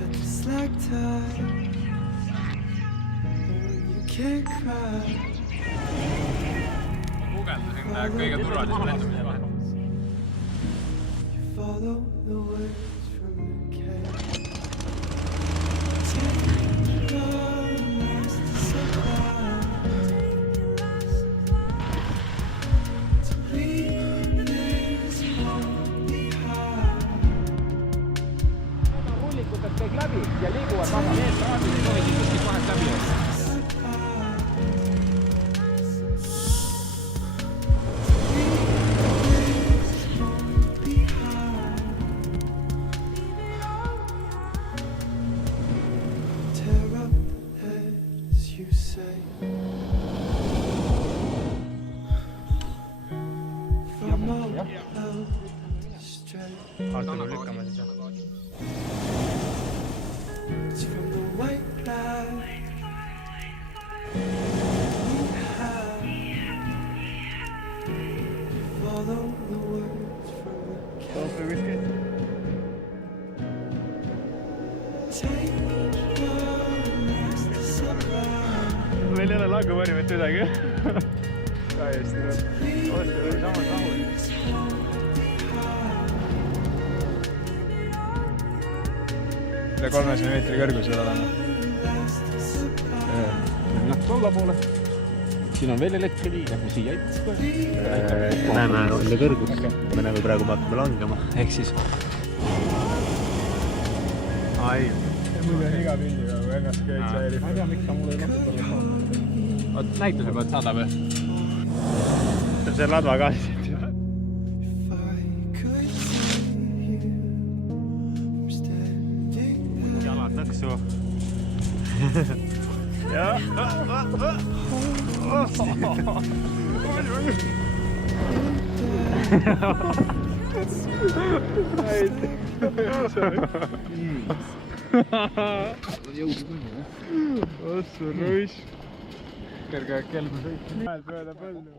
at the slack tide. You can't cry. Guugeldasin kõige turvalisem lendamise vahel. You follow the words from the cage. Take your last supply. To leave this world behind. Rullikutest kõik läbi ja liiguvad vabalt. Need traadid ei tohi kuskilt vahelt läbi olla. Artur lükkama siis. It's from the white light. Follow the words from the cat. Take your last supply. Meil ei ole laguvari mitte midagi. Täiesti rõõm. Olete veel samas rahul. Üle 300 meetri kõrgusel oleme. Läks alla poole. Siin on veel elektriliin, lähme siia ette. Näeme üle kõrgust. Me näeme praegu me hakkame langema. Ehk siis... Ai. Mul on iga pildiga, kui ennast käid säärib. Ma ei tea, miks ta mulle ei lastud olla saada. Oot, näituse pealt saada või? See on ladva ka siit. Jalad nõksu. Ja. Ossu ruiss. Kerge kelgu sõit. Mööda põllu.